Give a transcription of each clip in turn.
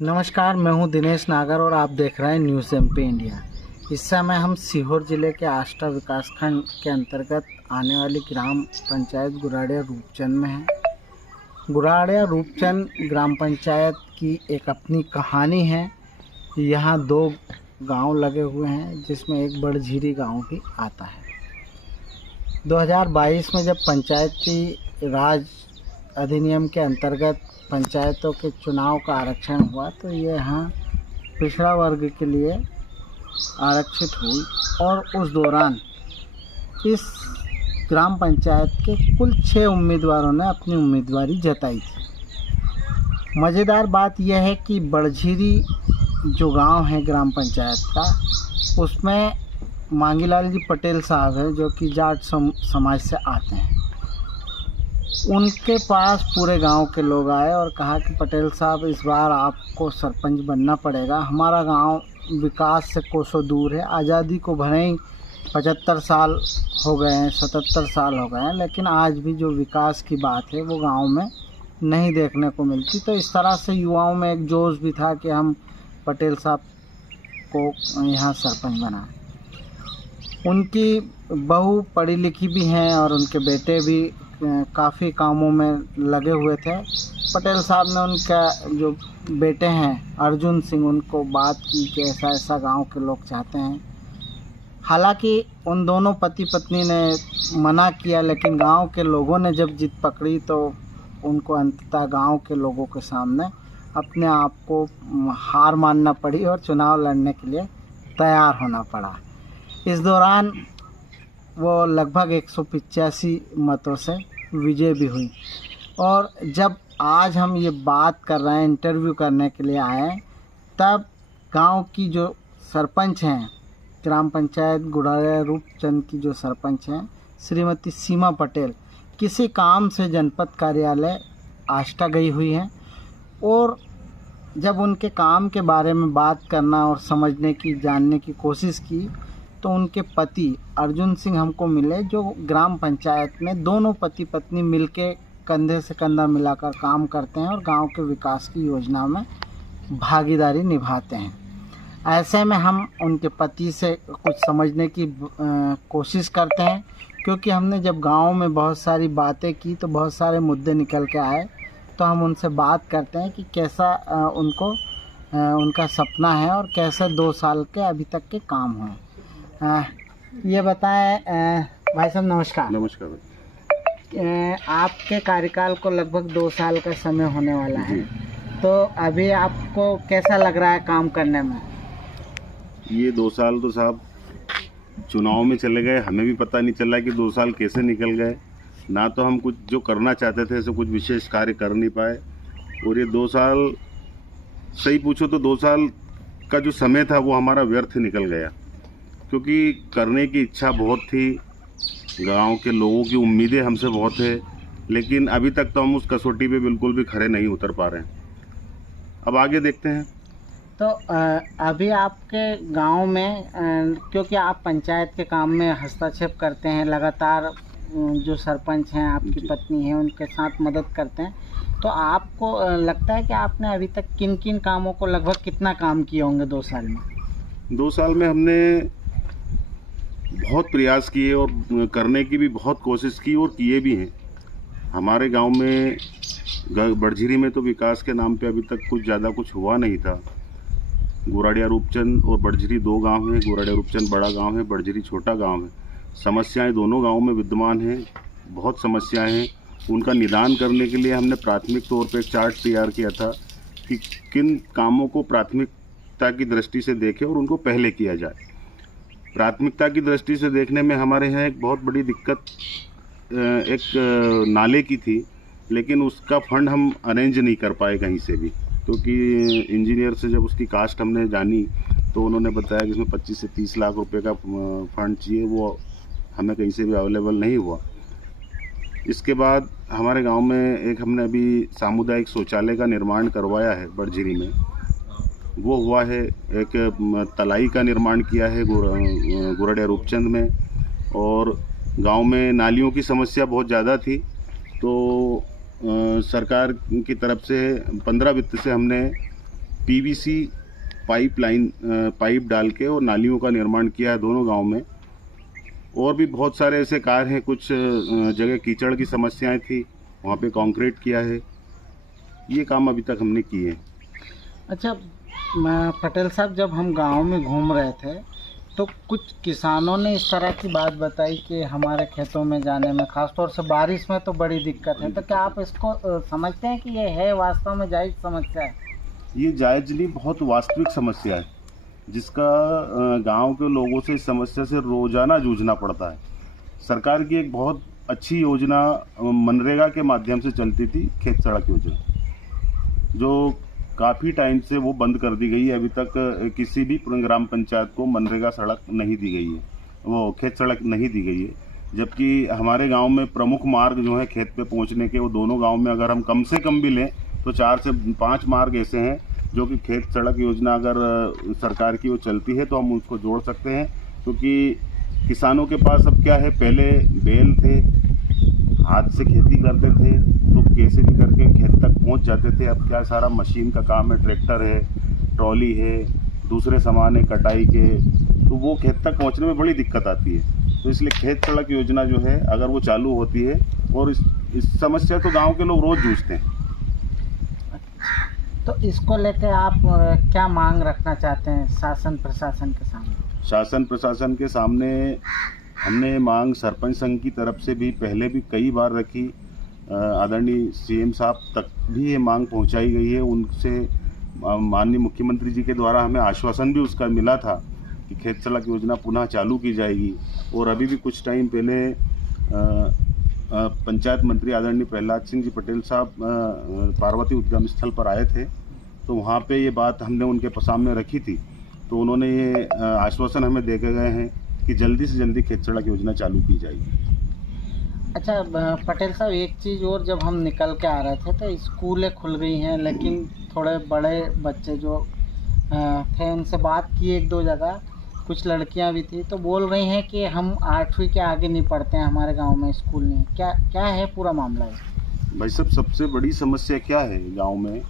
नमस्कार, मैं हूं दिनेश नागर और आप देख रहे हैं न्यूज़ एमपी इंडिया। इस समय हम सीहोर जिले के आष्टा विकासखंड के अंतर्गत आने वाली ग्राम पंचायत गुराड़िया रूपचंद में हैं। गुराड़िया रूपचंद ग्राम पंचायत की एक अपनी कहानी है। यहाँ 2 गांव लगे हुए हैं, जिसमें एक बड़झीरी गांव भी आता है। 2022 में जब पंचायती राज अधिनियम के अंतर्गत पंचायतों के चुनाव का आरक्षण हुआ, तो ये यहाँ पिछड़ा वर्ग के लिए आरक्षित हुई और उस दौरान इस ग्राम पंचायत के कुल 6 उम्मीदवारों ने अपनी उम्मीदवारी जताई थी। मज़ेदार बात यह है कि बड़झीरी जो गांव है ग्राम पंचायत का, उसमें मांगीलाल जी पटेल साहब हैं, जो कि जाट समाज से आते हैं। उनके पास पूरे गांव के लोग आए और कहा कि पटेल साहब, इस बार आपको सरपंच बनना पड़ेगा। हमारा गांव विकास से कोसों दूर है। आज़ादी को भले ही 75 साल हो गए हैं, 77 साल हो गए हैं, लेकिन आज भी जो विकास की बात है वो गांव में नहीं देखने को मिलती। तो इस तरह से युवाओं में एक जोश भी था कि हम पटेल साहब को यहाँ सरपंच बनाएं। उनकी बहू पढ़ी लिखी भी हैं और उनके बेटे भी काफ़ी कामों में लगे हुए थे। पटेल साहब ने उनका जो बेटे हैं अर्जुन सिंह, उनको बात की कि ऐसा ऐसा गांव के लोग चाहते हैं। हालांकि उन दोनों पति पत्नी ने मना किया, लेकिन गांव के लोगों ने जब जिद पकड़ी तो उनको अंततः गांव के लोगों के सामने अपने आप को हार मानना पड़ी और चुनाव लड़ने के लिए तैयार होना पड़ा। इस दौरान वो लगभग 185 मतों से विजय भी हुई। और जब आज हम ये बात कर रहे हैं, इंटरव्यू करने के लिए आए, तब गांव की जो सरपंच हैं, ग्राम पंचायत गुराड़िया रूपचंद की जो सरपंच हैं श्रीमती सीमा पटेल, किसी काम से जनपद कार्यालय आष्टा गई हुई हैं। और जब उनके काम के बारे में बात करना और समझने की, जानने की कोशिश की, तो उनके पति अर्जुन सिंह हमको मिले, जो ग्राम पंचायत में दोनों पति पत्नी मिलके कंधे से कंधा मिलाकर काम करते हैं और गांव के विकास की योजना में भागीदारी निभाते हैं। ऐसे में हम उनके पति से कुछ समझने की कोशिश करते हैं, क्योंकि हमने जब गांव में बहुत सारी बातें की तो बहुत सारे मुद्दे निकल के आए। तो हम उनसे बात करते हैं कि कैसा उनका सपना है और कैसे 2 साल के अभी तक के काम हुए। ये बताएं भाई साहब, नमस्कार। नमस्कार। आपके कार्यकाल को लगभग 2 साल का समय होने वाला है, तो अभी आपको कैसा लग रहा है काम करने में? ये 2 साल तो साहब चुनाव में चले गए, हमें भी पता नहीं चला कि 2 साल कैसे निकल गए। ना तो हम कुछ जो करना चाहते थे ऐसे कुछ विशेष कार्य कर नहीं पाए, और ये 2 साल, सही पूछो तो 2 साल का जो समय था वो हमारा व्यर्थ निकल गया, क्योंकि करने की इच्छा बहुत थी, गांव के लोगों की उम्मीदें हमसे बहुत है, लेकिन अभी तक तो हम उस कसौटी पे बिल्कुल भी खरे नहीं उतर पा रहे हैं। अब आगे देखते हैं। तो अभी आपके गांव में, क्योंकि आप पंचायत के काम में हस्तक्षेप करते हैं, लगातार जो सरपंच हैं, आपकी पत्नी हैं, उनके साथ मदद करते हैं, तो आपको लगता है कि आपने अभी तक किन किन कामों को, लगभग कितना काम किए होंगे 2 साल में? 2 साल में हमने बहुत प्रयास किए और करने की भी बहुत कोशिश की और किए भी हैं। हमारे गांव में बड़झीरी में तो विकास के नाम पे अभी तक कुछ ज़्यादा कुछ हुआ नहीं था। गुराड़िया रूपचंद और बड़झीरी 2 गांव हैं। गुराड़िया रूपचंद बड़ा गांव है, बड़झीरी छोटा गांव है। समस्याएं दोनों गाँव में विद्यमान हैं, बहुत समस्याएँ हैं। उनका निदान करने के लिए हमने प्राथमिक तौर पर एक चार्ट तैयार किया था कि किन कामों को प्राथमिकता की दृष्टि से देखें और उनको पहले किया जाए। प्राथमिकता की दृष्टि से देखने में हमारे यहाँ एक बहुत बड़ी दिक्कत एक नाले की थी, लेकिन उसका फंड हम अरेंज नहीं कर पाए कहीं से भी, क्योंकि इंजीनियर से जब उसकी कास्ट हमने जानी तो उन्होंने बताया कि इसमें 25 से 30 लाख रुपए का फंड चाहिए, वो हमें कहीं से भी अवेलेबल नहीं हुआ। इसके बाद हमारे गांव में एक हमने अभी सामुदायिक शौचालय का निर्माण करवाया है बड़झीरी में, वो हुआ है। एक तलाई का निर्माण किया है गुराड़िया रूपचंद में, और गांव में नालियों की समस्या बहुत ज़्यादा थी, तो सरकार की तरफ से 15 वित्त से हमने पीवीसी पाइप डाल के और नालियों का निर्माण किया है दोनों गांव में। और भी बहुत सारे ऐसे कार्य हैं, कुछ जगह कीचड़ की समस्याएं थी, वहाँ पे कंक्रीट किया है। ये काम अभी तक हमने किए हैं। अच्छा पटेल साहब, जब हम गांव में घूम रहे थे तो कुछ किसानों ने इस तरह की बात बताई कि हमारे खेतों में जाने में, ख़ासतौर से बारिश में तो बड़ी दिक्कत है। तो क्या आप इसको समझते हैं कि ये है वास्तव में जायज़ समस्या है? ये जायज़ नहीं, बहुत वास्तविक समस्या है, जिसका गांव के लोगों से इस समस्या से रोज़ाना जूझना पड़ता है। सरकार की एक बहुत अच्छी योजना मनरेगा के माध्यम से चलती थी, खेत सड़क योजना, जो काफ़ी टाइम से वो बंद कर दी गई है। अभी तक किसी भी ग्राम पंचायत को मनरेगा सड़क नहीं दी गई है, वो खेत सड़क नहीं दी गई है। जबकि हमारे गांव में प्रमुख मार्ग जो है खेत पे पहुंचने के, वो दोनों गांव में अगर हम कम से कम भी लें तो 4 से 5 मार्ग ऐसे हैं जो कि खेत सड़क योजना अगर सरकार की वो चलती है तो हम उसको जोड़ सकते हैं। क्योंकि किसानों के पास अब क्या है, पहले बैल थे, हाथ से खेती करते थे तो कैसे भी करके खेत तक पहुंच जाते थे। अब क्या सारा मशीन का काम है, ट्रैक्टर है, ट्रॉली है, दूसरे सामान है कटाई के, तो वो खेत तक पहुंचने में बड़ी दिक्कत आती है। तो इसलिए खेत सड़क योजना जो है अगर वो चालू होती है, और इस समस्या तो गांव के लोग रोज़ जूझते हैं। तो इसको लेकर आप क्या मांग रखना चाहते हैं शासन प्रशासन के सामने? शासन प्रशासन के सामने हमने मांग सरपंच संघ की तरफ से भी पहले भी कई बार रखी, आदरणीय सीएम साहब तक भी ये मांग पहुंचाई गई है। उनसे माननीय मुख्यमंत्री जी के द्वारा हमें आश्वासन भी उसका मिला था कि खेत सड़क योजना पुनः चालू की जाएगी। और अभी भी कुछ टाइम पहले पंचायत मंत्री आदरणीय प्रहलाद सिंह जी पटेल साहब पार्वती उद्गम स्थल पर आए थे, तो वहाँ पे ये बात हमने उनके सामने रखी थी। तो उन्होंने ये आश्वासन हमें दे के गए हैं कि जल्दी से जल्दी खेत सड़क योजना चालू की जाएगी। अच्छा पटेल साहब, एक चीज़ और, जब हम निकल के आ रहे थे तो स्कूलें खुल गई हैं, लेकिन थोड़े बड़े बच्चे जो थे उनसे बात की एक दो जगह, कुछ लड़कियां भी थी, तो बोल रही हैं कि हम 8वीं के आगे नहीं पढ़ते हैं, हमारे गांव में स्कूल नहीं। क्या है पूरा मामला है? भाई साहब, सबसे बड़ी समस्या क्या है गांव में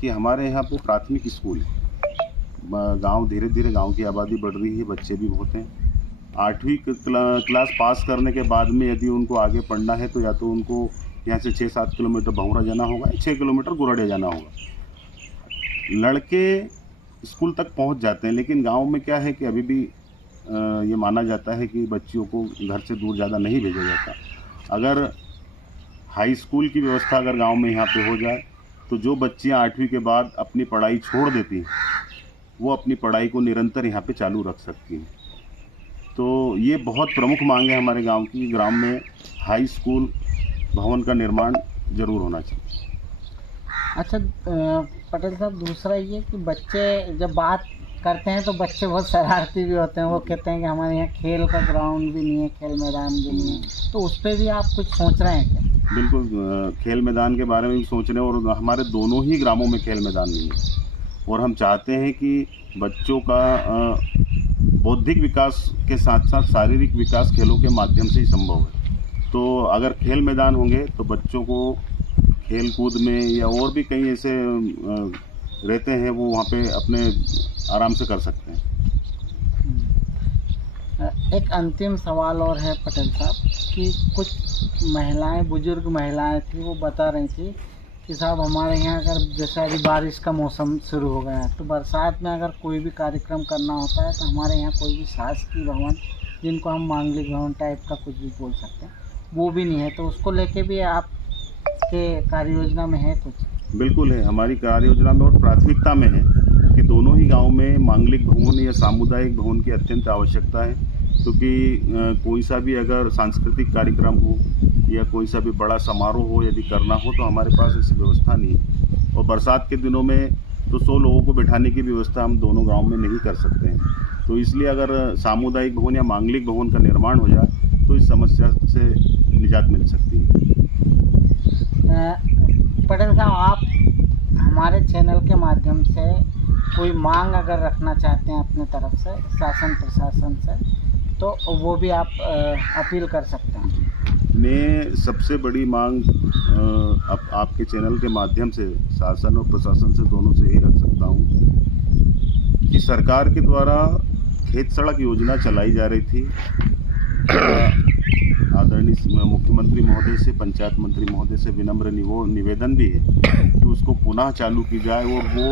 कि हमारे यहाँ पे प्राथमिक स्कूल है। गांव धीरे धीरे गांव की आबादी बढ़ रही है, बच्चे भी बहुत हैं। 8वीं क्लास पास करने के बाद में यदि उनको आगे पढ़ना है तो या तो उनको यहाँ से 6-7 किलोमीटर भौंरा जाना होगा, 6 किलोमीटर गुरड़े जाना होगा। लड़के स्कूल तक पहुँच जाते हैं, लेकिन गांव में क्या है कि अभी भी ये माना जाता है कि बच्चियों को घर से दूर ज़्यादा नहीं भेजा जाता। अगर हाई स्कूल की व्यवस्था अगर गांव में यहाँ पे हो जाए तो जो बच्चियाँ 8वीं के बाद अपनी पढ़ाई छोड़ देती हैं वो अपनी पढ़ाई को निरंतर यहाँ पे चालू रख सकती हैं। तो ये बहुत प्रमुख मांग है हमारे गांव की, ग्राम में हाई स्कूल भवन का निर्माण जरूर होना चाहिए। अच्छा पटेल साहब, दूसरा ये कि बच्चे जब बात करते हैं तो बच्चे बहुत शरारती भी होते हैं। वो कहते हैं कि हमारे यहाँ खेल का ग्राउंड भी नहीं है, खेल मैदान भी नहीं है। तो उस पर भी आप कुछ सोच रहे हैं क्या? बिल्कुल, खेल मैदान के बारे में भी सोच रहे हैं, और हमारे दोनों ही ग्रामों में खेल मैदान नहीं है। और हम चाहते हैं कि बच्चों का बौद्धिक विकास के साथ साथ शारीरिक विकास खेलों के माध्यम से ही संभव है। तो अगर खेल मैदान होंगे तो बच्चों को खेल कूद में या और भी कई ऐसे रहते हैं वो वहाँ पे अपने आराम से कर सकते हैं। एक अंतिम सवाल और है पटेल साहब कि कुछ महिलाएं, बुजुर्ग महिलाएं थी, वो बता रही थी कि साहब हमारे यहाँ अगर जैसे अभी बारिश का मौसम शुरू हो गया है तो बरसात में अगर कोई भी कार्यक्रम करना होता है तो हमारे यहाँ कोई भी शासकीय भवन, जिनको हम मांगलिक भवन टाइप का कुछ भी बोल सकते हैं, वो भी नहीं है। तो उसको लेके भी आपके कार्य योजना में है कुछ? बिल्कुल है, हमारी कार्य योजना में और प्राथमिकता में है कि दोनों ही गाँव में मांगलिक भवन या सामुदायिक भवन की अत्यंत आवश्यकता है। क्योंकि कोई सा भी अगर सांस्कृतिक कार्यक्रम हो या कोई सा भी बड़ा समारोह हो यदि करना हो तो हमारे पास ऐसी व्यवस्था नहीं है। और बरसात के दिनों में तो 100 लोगों को बिठाने की व्यवस्था हम दोनों गांव में नहीं कर सकते हैं। तो इसलिए अगर सामुदायिक भवन या मांगलिक भवन का निर्माण हो जाए तो इस समस्या से निजात मिल सकती है। पटेल साहब, आप हमारे चैनल के माध्यम से कोई मांग अगर रखना चाहते हैं अपने तरफ से शासन प्रशासन से तो वो भी आप अपील कर सकते हैं। मैं सबसे बड़ी मांग अब आपके चैनल के माध्यम से शासन और प्रशासन से दोनों से यही रख सकता हूँ कि सरकार के द्वारा खेत सड़क योजना चलाई जा रही थी। आदरणीय मुख्यमंत्री महोदय से, पंचायत मंत्री महोदय से विनम्र निवेदन भी है कि उसको पुनः चालू की जाए, और वो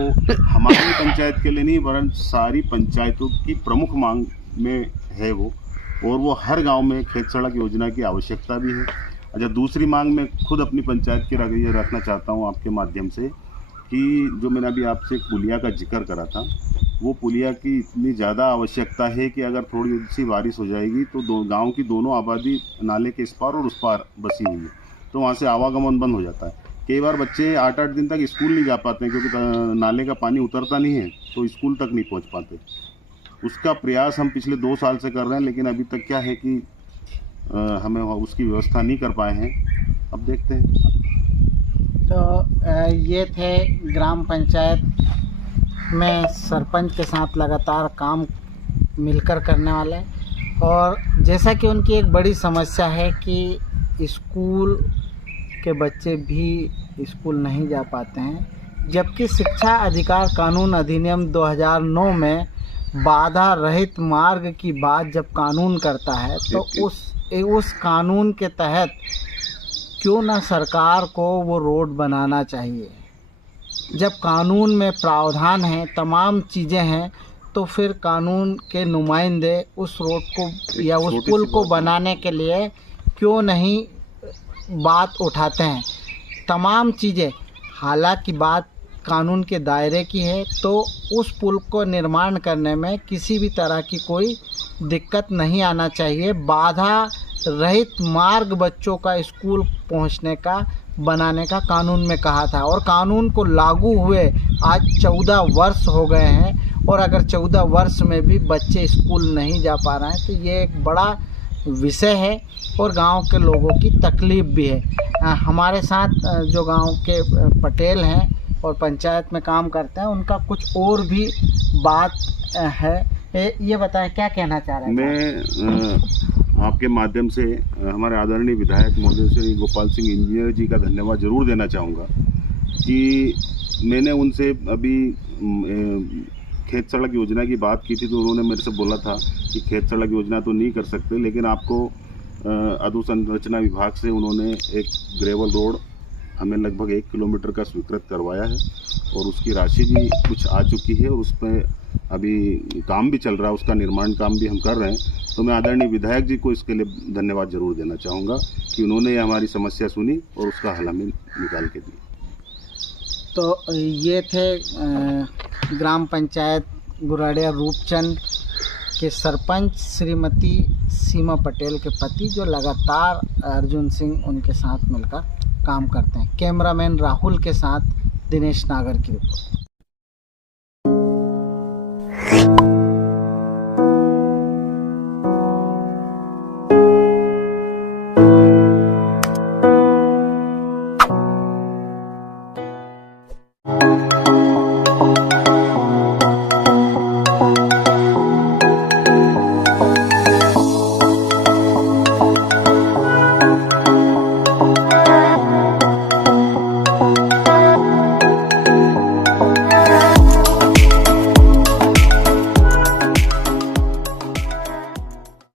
हमारी पंचायत के लिए नहीं वरन सारी पंचायतों की प्रमुख मांग में है वो, और वो हर गांव में खेत सड़क योजना की आवश्यकता भी है। अच्छा, दूसरी मांग मैं खुद अपनी पंचायत के ये रखना चाहता हूँ आपके माध्यम से कि जो मैंने अभी आपसे एक पुलिया का जिक्र करा था, वो पुलिया की इतनी ज़्यादा आवश्यकता है कि अगर थोड़ी सी बारिश हो जाएगी तो गांव की दोनों आबादी नाले के इस पार और उस पार बसी हुई है, तो वहाँ से आवागमन बंद हो जाता है। कई बार बच्चे 8-8 दिन तक स्कूल नहीं जा पाते हैं क्योंकि नाले का पानी उतरता नहीं है, तो स्कूल तक नहीं पहुँच पाते। उसका प्रयास हम पिछले 2 साल से कर रहे हैं, लेकिन अभी तक क्या है कि हमें उसकी व्यवस्था नहीं कर पाए हैं। अब देखते हैं। तो ये थे ग्राम पंचायत में सरपंच के साथ लगातार काम मिलकर करने वाले, और जैसा कि उनकी एक बड़ी समस्या है कि स्कूल के बच्चे भी स्कूल नहीं जा पाते हैं, जबकि शिक्षा अधिकार कानून अधिनियम 2009 में बाधा रहित मार्ग की बात जब कानून करता है तो उस कानून के तहत क्यों ना सरकार को वो रोड बनाना चाहिए। जब कानून में प्रावधान है, तमाम चीज़ें हैं, तो फिर कानून के नुमाइंदे उस रोड को या उस पुल को बनाने के लिए क्यों नहीं बात उठाते हैं। तमाम चीज़ें, हालांकि बात कानून के दायरे की है, तो उस पुल को निर्माण करने में किसी भी तरह की कोई दिक्कत नहीं आना चाहिए। बाधा रहित मार्ग बच्चों का स्कूल पहुंचने का बनाने का कानून में कहा था, और कानून को लागू हुए आज 14 वर्ष हो गए हैं, और अगर 14 वर्ष में भी बच्चे स्कूल नहीं जा पा रहे हैं तो ये एक बड़ा विषय है और गांव के लोगों की तकलीफ भी है। हमारे साथ जो गांव के पटेल हैं और पंचायत में काम करते हैं, उनका कुछ और भी बात है। ये बताएं क्या कहना चाह रहे हैं। मैं आपके माध्यम से हमारे आदरणीय विधायक महोदय श्री गोपाल सिंह इंजीनियर जी का धन्यवाद जरूर देना चाहूँगा कि मैंने उनसे अभी खेत सड़क योजना की बात की थी, तो उन्होंने मेरे से बोला था कि खेत सड़क योजना तो नहीं कर सकते, लेकिन आपको अधोसंरचना विभाग से उन्होंने एक ग्रेवल रोड हमें लगभग 1 किलोमीटर का स्वीकृत करवाया है, और उसकी राशि भी कुछ आ चुकी है, और उस पर अभी काम भी चल रहा है, उसका निर्माण काम भी हम कर रहे हैं। तो मैं आदरणीय विधायक जी को इसके लिए धन्यवाद जरूर देना चाहूँगा कि उन्होंने हमारी समस्या सुनी और उसका हल हमें निकाल के दिया। तो ये थे ग्राम पंचायत गुराड़िया रूपचंद के सरपंच श्रीमती सीमा पटेल के पति, जो लगातार अर्जुन सिंह उनके साथ मिलकर काम करते हैं। कैमरामैन राहुल के साथ दिनेश नागर की रिपोर्ट।